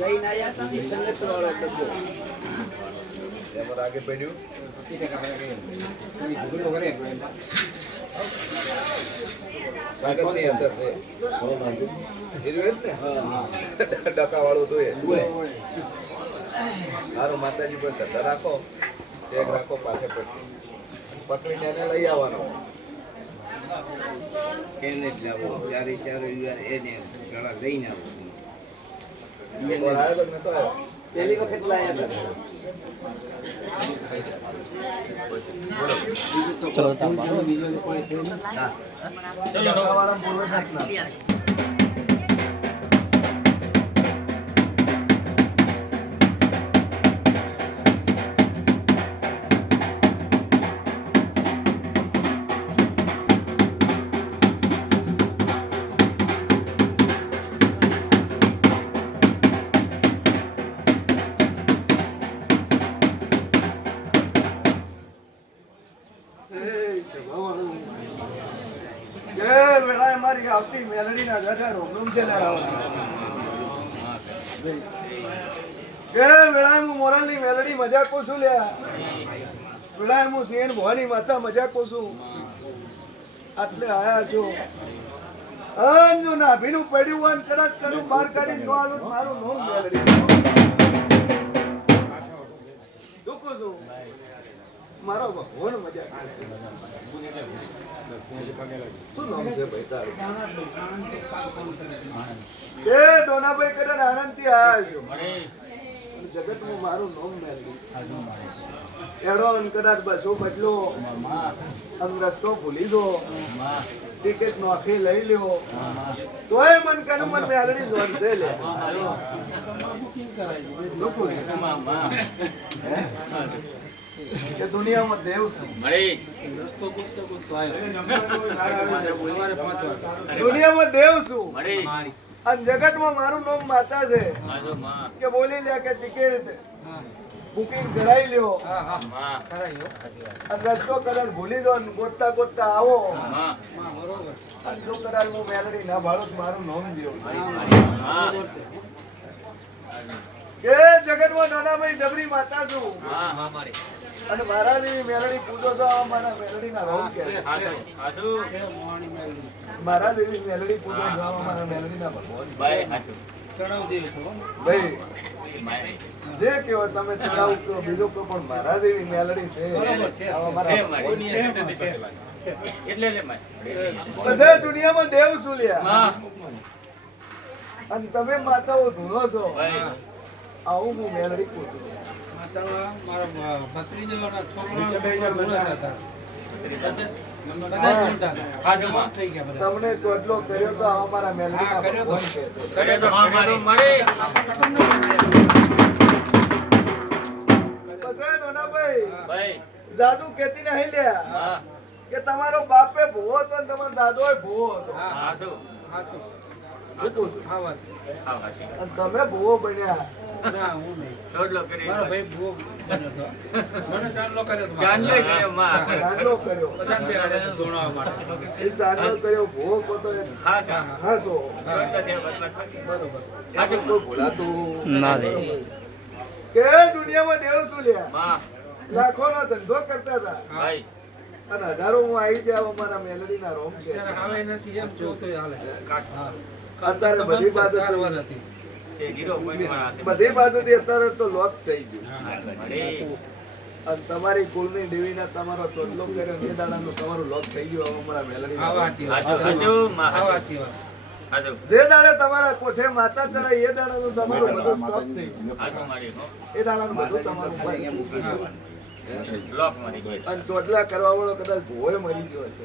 લઈને આયા હતા. ને સંગત વાળો ડબ્બો એમાં આગે પડ્યું. સાગરની અસર છે. હીરું ને? ડકા વાળું તો સારું માતાજી પર શ્રદ્ધા રાખો. એક રાખો પાસે પડશે પકડીને એને લઈ આવવાનો. એને જ લાવો? ચારે ચારે એ લઈને આવો એકવાર આવ્યો તો કે નતો આવ્યો પહેલી વખત લાયા હતા ચલો તાપા વેળાએ મેલડી ના જાજા રોમરૂમ છે ને કે વેળાએ હું મોરલની મેલડી મજા કોશું લ્યા વેળાએ હું સેન ભવાની માતા મજા કોશું આટલે આયા છો. અન જો નાભીનું પડ્યું હોય ને કદાચ કરું બહાર કાઢી નો આલું મારું નોમ મેલડી. દુખું છું. મારો ભગવાન મજા શું નામ છે ભાઈ તારું? એ ડોનાભાઈ કદાચ આણંદથી આયા છો. જગતમાં મારું નામ મેળવી. એડો અને કદાચ બસો બદલો. અને રસ્તો ભૂલી દો. ટિકિટ નોખી લઈ લ્યો. તોય મન કનું મન લે. શું બોલ્યું? હે? કે દુનિયામાં દેવ દુનિયામાં દેવ છું. અને જગતમાં મારું નામ માતા છે. કે બોલી લે કે ટિકિટ બુકિંગ કરાવી લ્યો. અને રસ્તો કલર ભૂલી દો ગોતતા ગોતતા આવો. અને જો કદાચ હું મેલડી ના ભાડું મારું નામ કે જગતમાં નાનાભાઈ જબરી માતા છું. અને મારા જેવી મેલડી પૂજો તો મારા મેલડી ના રાઉન્ડ કે. મારા દેવી મેલડી પૂજો છો મારા મેલડી ના ભગવાન. ભાઈ જે કેવો તમે ચડાવ કહો બીજો કહો પણ મારા દેવી મેલડી છે દુનિયામાં દેવ શું લ્યા અને તમે માતાઓ ધૂનો છો. આવું હું મેલડી પૂછું. તમને ચોટલો કર્યો તો આવા મારા મેલડી કર્યો તો. પછી નોનાભાઈ જાદુ કેતી નહીં લ્યા કે તમારો બાપે ભૂવો હતો ને તમારો દાદો ભૂવો હતો. શું? હા છું? તમે ભૂવો બન્યા. ચાંદલો કર્યો એ ચાંદલો કર્યો ભૂવો કોતો એ હાસો. એમાં કોઈ ભૂલાતું ના દે કે દુનિયામાં દેવ શું લ્યા? લાખો નો ધંધો કરતા હતા. અને હજારો હું આવી જાવ અમારા મેલડી ના રોમ છે. અત્યારે બધી બાજુ બધી બાજુથી અત્યારે તો લોક થઈ ગયું. અને તમારી કુળની દેવીના તમારો ચોટલો કર્યો એ દાડાનું તમારું લોક થઈ ગયું હવે અમારા મેલડી જે દાડે તમારા કોઠે માતા ચડાય એ દાડાનું તમારું બધું સ્ટોપ થઈ ગયું. એ દાડાનું બધું તમારું થઈ ગયું. અને ચોટલા કરવા વાળો કદાચ ભોય મરી ગયો છે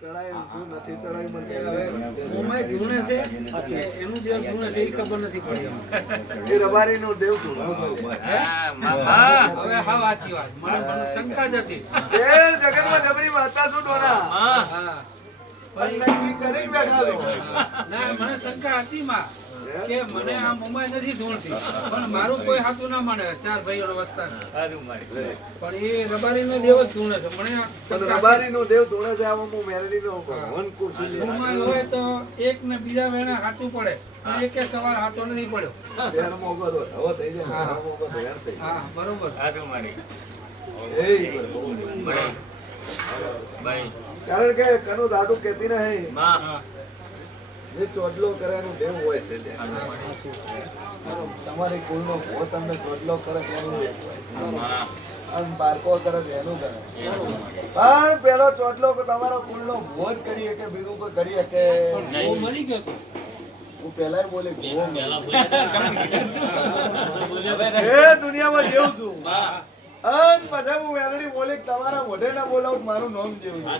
ચડાય શું નથી ચડાય મને હવે ધૂણે છે એનું જે ધૂણે છે એ ખબર નથી પડી. અમને. એ રબારીનો દેવ ધૂણો હવે હા વાચી વાત. મને પણ શંકા જ હતી. એ જગતમાં જબરી માતા શું ડોના. હા હા. કરી બેઠા ના મને શંકા હતી માં. કે મને આ મુંબઈ નથી ધૂણતી પણ મારું કોઈ હાથું ના માને ચાર ભાઈઓ વસતા પણ એ રબારી નો દેવ જ ધૂણે છે. મને રબારી નો દેવ ધોણે છે આમાં હું મેલરી નો લે. હોય તો એક ને બીજા વેણા હાથું પડે. એક સવાર હાથો નથી પડ્યો. શહેર મોગો તો હવે થઈ જાય. હા. શહેર મોગો તો હેર થઈ જાય. હા બરોબર. બરોબર. કારણ કે કનુ દાદુ કેતી નહીં જે ચોટલો કરે એનું દેવ હોય છે. તમારી કુળનો ભો તમને ચોટલો કરે એનું અને બારકો કરે એનું કરે. પણ પેલો ચોટલો તમારો કુળનો ભો જ કરી કે બીજું કોઈ કરી શકે? મરી ગયો હું પહેલા બોલી એ દુનિયામાં જેવું છું. અને પછી હું બોલી તમારા મોઢે ના બોલાવું મારું નામ જેવું છે.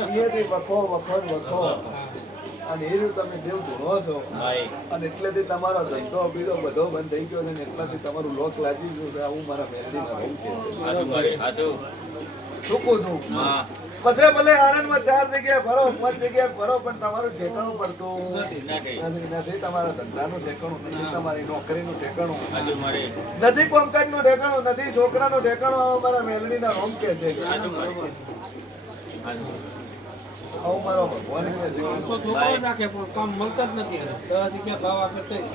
અહીંયાથી વખો વખો વખો. અને એ રીતે તમે દેવ ધૂણો છો. અને એટલેથી તમારો ધંધો બીજો બધો બંધ થઈ ગયો છે ને એટલાથી તમારું લોક લાગી ગયું છે. હું મારા મેલડીમાં રહું કે ચૂકું છું. પછી ભલે આણંદમાં ચાર જગ્યાએ ફરો પાંચ જગ્યાએ ફરો પણ તમારું ઠેકાણું પડતું. નથી નથી. તમારા ધંધાનું ઠેકાણું નથી તમારી નોકરીનું ઠેકાણું નથી. કોમકાજનું ઠેકાણું નથી છોકરાનું ઠેકાણું આવો મારા મેલડીના રોમ કે છે. આવું મારો ભગવાન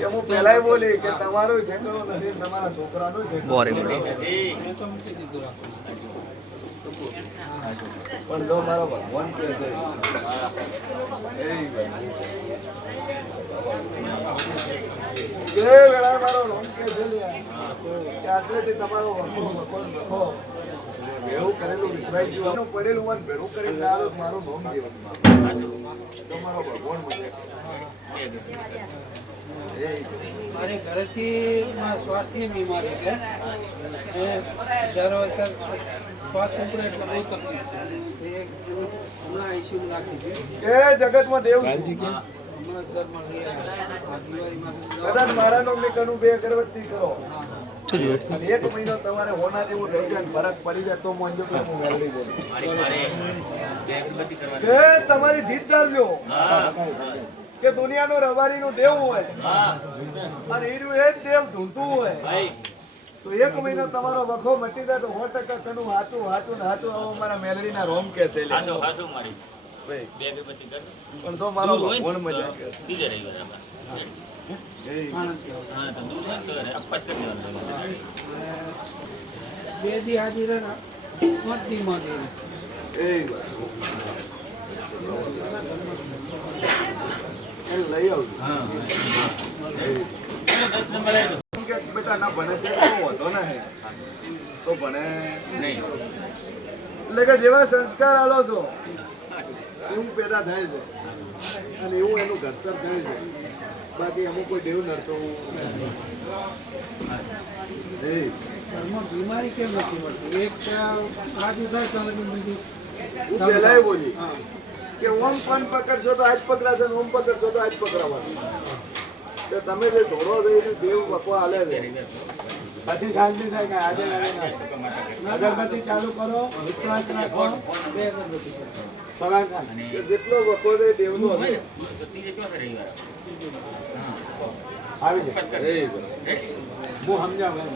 હું પહેલાય બોલી કે તમારું નથી તમારા છોકરાનું પણ જો મારો છે મારો રોમ કે છે. આટલેથી તમારો ભેળું કરેલું વિખરાઈ ગયું પડેલું હોય ભેળું કરીને લાવો તો મારું નોમ જીવનમાં તમારો મારો ભગવાન મને મારે ઘરેથી માં શ્વાસની બીમારી છે. એ દર વખત શ્વાસ ઉપર એટલે બહુ તકલીફ છે. એ હમણાં આઈસીયુ રાખી છે. કે જગતમાં દેવ છું. હમણાં ઘરમાં કદાચ મારા નામની કનું બે અગરબત્તી કરો. અને એક મહિનો તમારે હોના જેવું જાય ફરક પડી જાય તો મોંજો કે હું મેળવી દઉં કે તમારી જીત ધારજો કે દુનિયાનું રવારીનું દેવ હોય. અને હીરું એ જ દેવ ધૂંધતું હોય. તો એક મહિનો તમારો વખો મટી જાય તો સો ટકા કનું હાચું હાચું ને હાચું આવો મારા મેલડીના રોમ કે છે. પણ તો મારો મજા બે દી હાજી રહે ને મત એ. એ વાત. એને લઈ આવજો એમ બેટા ના ભણે છે તો વાંધો ના હે તો ભણે એટલે કે જેવા સંસ્કાર આલો છો એવું પેદા થાય છે અને એવું એનું ઘડતર થાય છે બાકી અમુક કોઈ દેવ નડતો. ઘરમાં બીમારી કેમ નથી પડતી એક આ બીજું હું પહેલાય બોલી. કે ઓમ પણ પકડશો તો આજ પકડાશે ને ઓમ પકડશો તો આજ પકડાવાનું. કે તમે જે ધોળો છો દેવ બકવા હાલે છે. પછી શાંતિ થાય કે આજે અગરબત્તી ચાલુ કરો વિશ્વાસ રાખો. જેટલો બકો છે દેવનો આવી જાય. હું સમજાવું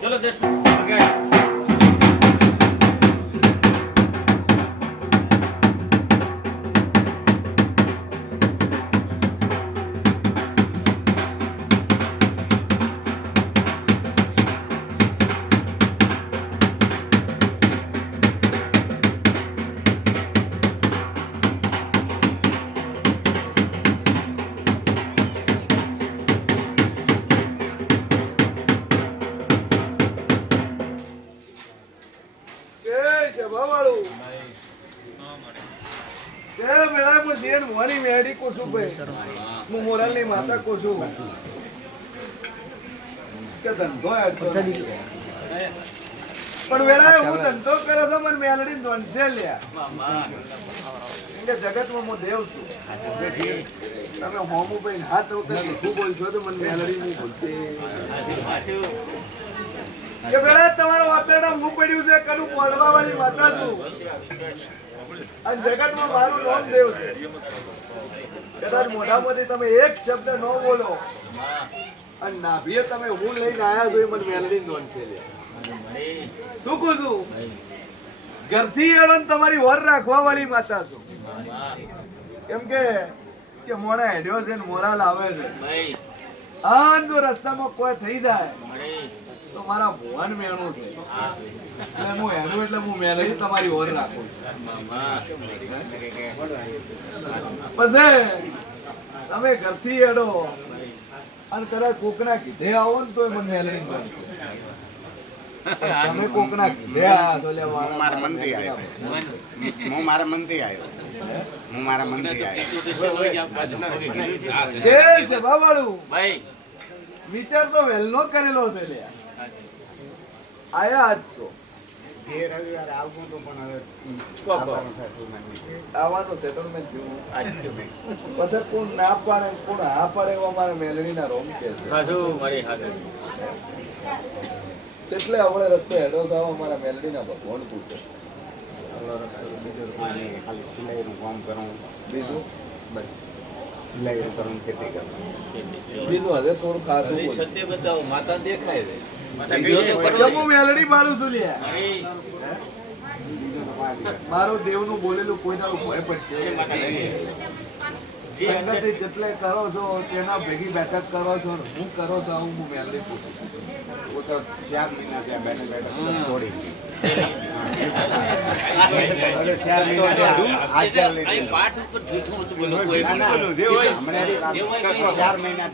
ચલો મોની મેડી કોશું ભાઈ. હું મોરાલની માતા કોશું. કે ધંધો પણ વેળા હું ધંધો કરે છે મને મેલડી ધોનશે લ્યા. કે જગતમાં હું દેવ છું. તમે હોમું ભાઈ હાથ વખત બોલ બોલશો તો મને મેલડી હું બોલતી. કે વેળા તમારો વાતરડા હું પડ્યું છે કનું બોલવા વાળી માતા છું. અને જગતમાં મારું નામ દેવ છે. કદાચ મોઢામાંથી તમે એક શબ્દ ન બોલો. અને નાભીએ તમે હું લઈને આવ્યા છો એ મને મેલડી નોંધ છે શું કહું છું? ઘરથી એળો તમારી વર રાખવા વાળી માતા છો. કેમ કે કે મોણા હેડ્યો છે મોરાલ આવે છે. આન જો રસ્તામાં કોઈ થઈ જાય. તો મારા ભુવન મેણું છે. એટલે હું એનું એટલે હું મેલડી તમારી ઓર રાખું પછી તમે ઘરથી એડો અને કદાચ કોકના કીધે આવો ને તો મને મેલડી તમે કોકના કીધે લે મારા મનથી આવ્યો. હું મારા મનથી આવ્યો. હું મારા મનથી આવ્યો. વિચાર તો વહેલો કરેલો છે લે આયા આજ છો. એ રવિવારે આવતું હતું પણ હવે આવવાનું સેટલમેન્ટ થયું પછી કોણ ના પાડે કોણ હા પાડે એવા મારે મેલડીના રોમ કે છે. એટલે હવે રસ્તે હેડો થાવ મારા મેલડીના ભગવાન પૂછે. તો બીજો ખાલી સિલાઈનું કામ કરું બીજું? બસ. સિલાઈનું કરું ખેતી કરું બીજું હવે થોડું ખાસ બોલ. સત્ય બતાવો માતા દેખાય છે. કેમ દેવ મારું દેવનું બોલેલું કોઈ દાડું ભય પડશે. જેટલે કરો છો તેના ભેગી બેઠક કરો છો હું કરો છો હું મેલડી પૂછું ત્યાં બેઠક બેઠે છોડી દીધી. હવે ચાર મહિના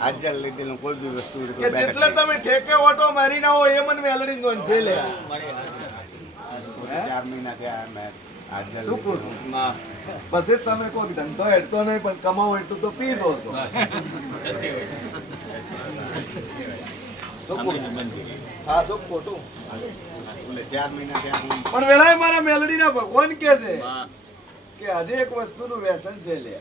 હાજર લીધેલું કોઈ બી વસ્તુ જેટલે તમે ઠેકે ઓટો મારી ના હોય એ મને મેલડી નોંધ છે લે ચાર મહિના ત્યાં મેં પછી તમે કોઈ ધંધો એટલો નહીં પણ કમાવો એટલું તો પી દો છો. હા શું ખોટું? એટલે ચાર મહિના ત્યાં હું પણ વેળાએ મારા મેલડીના ભગવાન કે છે કે આજે એક વસ્તુનું વ્યસન છે લે.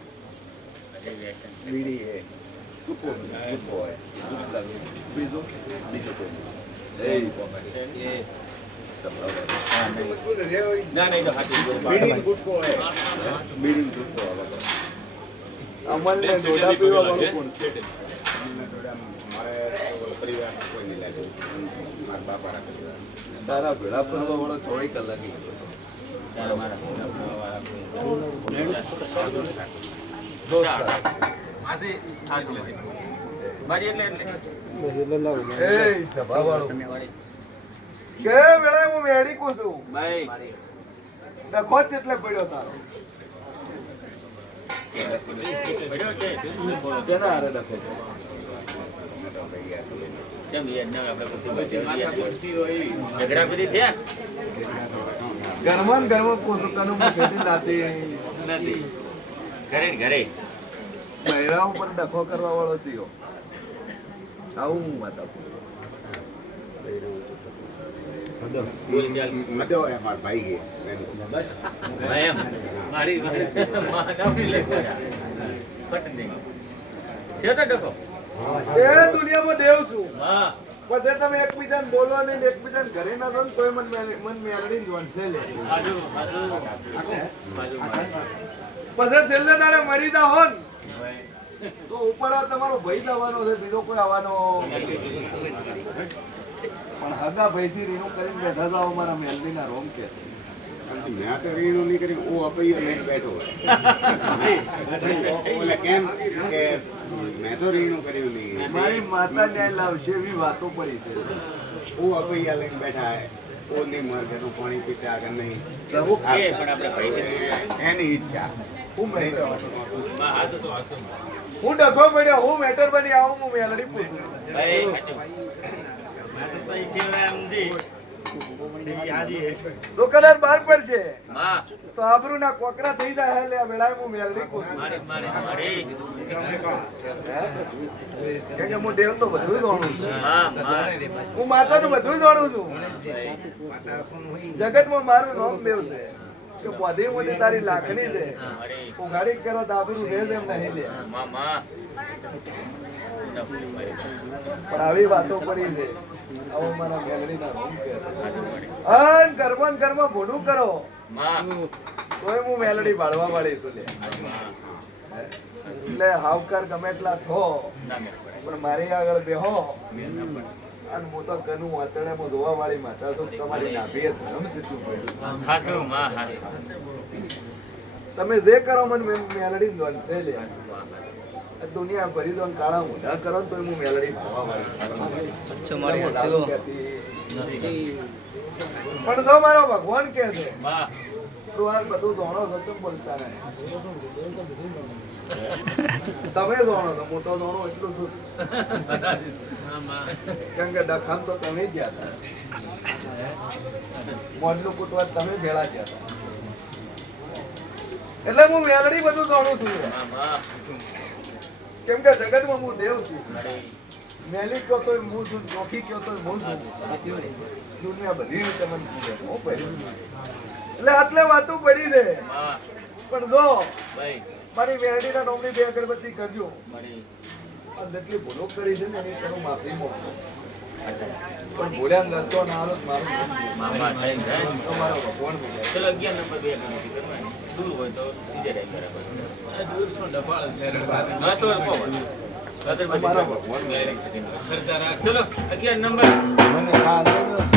બીડી હોય. બીજું? બીજું કોઈ. અમલને ડોડા પીવા વાળું કોણ છે? મારે પરિવારમાં કોઈ નહીં લાગ્યું. મારા બાપાના પરિવાર તારા ભેળા ફરવા વાળો. કલાક છું? જ એટલે પડ્યો તારો. જેના હારે ડખો છે? ઘરમાં ને ઘરમાં કું છું તને હું સીધી નાતી બૈરા ઉપર ડખો કરવા વાળો થયો આવું હું માતા મધો મારી એ દુનિયામાં દેવ છું. પછી તમે એકબીજાને બોલો ને એકબીજાને ઘરે ના છો ને તોય મન મન મેલડી જ વંશે લે. પછી છેલ્લે તારે મરી દા હો તો ઉપર તમારો ભાઈ આવવાનો છે બીજો કોઈ આવવાનો પણ હગા ભાઈથી રીનું કરીને બેઠા જાઓ મારા મેલડીના રોમ કે. છે. મેં તો રીણું નહીં કરી હું અપૈયો લઈને બેઠો કેમ કે મેં તો રીણું કર્યું નહીં. મારી માતા ન્યાય લાવશે એવી વાતો પડી છે. હું અભૈયા લઈને બેઠા હે. ઓ નહીં. મર કે તું પાણી પીતે આગળ નહીં એની ઈચ્છા. હું મેટર હું ડખો પડ્યો હું મેટર બની આવું હું મેલડી પૂછું. તો બાર પર છે તો આબરૂ ના કોકરા થઈ જાય એટલે આ વેળાએ હું મેલડી પૂછું કેમ કે હું દેવ તો બધું જાણું છું. હું માતાનું બધું જાણું છું. જગતમાં મારું નામ દેવ છે. કે બધી મોટી તારી લાગણી છે. હું ગાડી કરો દાબરું આબરૂ એમ નહીં લે. પણ આવી વાતો પડી છે. આવો મારા મેલડીના નામ અન કર્મ કર્મ ભોળું કરો. તોય હું મેલડી પાડવા વાળી છું લે એટલે હાવકાર ગમે એટલા થો પણ મારી આગળ બેહો. અને હું તો કનું વાતણે હું ધોવા વાળી માતા છું તમારી ધરમ જીતું તમે જે કરો મને મેલડી દોનશે લે આ દુનિયા ભરી દો ને કાળા મોઢા કરો ને તોય હું મેલડી. પણ જો મારો ભગવાન કે છે તું આ બધું જાણો છો ચમ બોલતા રહે. તમે ધોણો છો મોટો ધોણો જાણો એટલું છું કેમ કે દખામ તો તમે જ ગયા હતા. મોડલું કુટવા તમે ભેળા ગયા હતા. એટલે હું મેલડી બધું જાણું છું. કેમ કે જગતમાં હું દેવ છું. મેલી કહો તોય હું છું ચોખી કહો તો હું છું. દુનિયા બધી રીતે મને પૂછે હું પહેરી એટલે આટલે વાતો પડી છે. પણ જો મારી મેરડીના નોમની બે અગરબત્તી કરજો. આ જેટલી ભૂલો કરી છે ને એની કરું માફી મોકલો પણ ભૂલ્યા ને રસ્તો ના તો મારું ભગવાન બોલે ચલો અગિયાર નંબર બે ગણતરી કરવાની. દૂર હોય તો બીજે ભગવાન. ચલો અગિયાર નંબર.